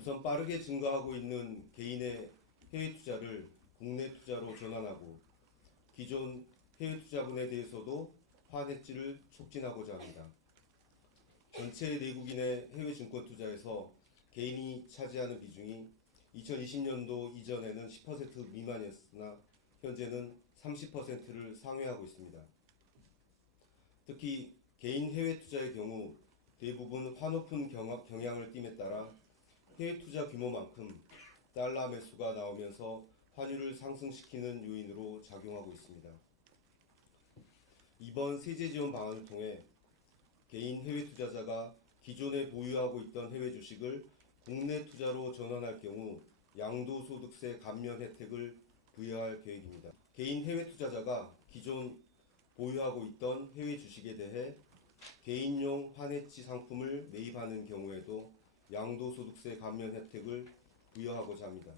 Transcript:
우선 빠르게 증가하고 있는 개인의 해외 투자를 국내 투자로 전환하고 기존 해외 투자분에 대해서도 환해지를 촉진하고자 합니다. 전체 내국인의 해외 증권 투자에서 개인이 차지하는 비중이 2020년도 이전에는 10% 미만이었으나 현재는 30%를 상회하고 있습니다. 특히 개인 해외 투자의 경우 대부분 경합- 경향을 띠에 따라 해외 투자 규모만큼 달러 매수가 나오면서 환율을 상승시키는 요인으로 작용하고 있습니다. 이번 세제 지원 방안을 통해 개인 해외 투자자가 기존에 보유하고 있던 해외 주식을 국내 투자로 전환할 경우 양도소득세 감면 혜택을 부여할 계획입니다. 개인 해외 투자자가 기존 보유하고 있던 해외 주식에 대해 개인용 환해치 상품을 매입하는 경우에도 양도소득세 감면 혜택을 부여하고자 합니다.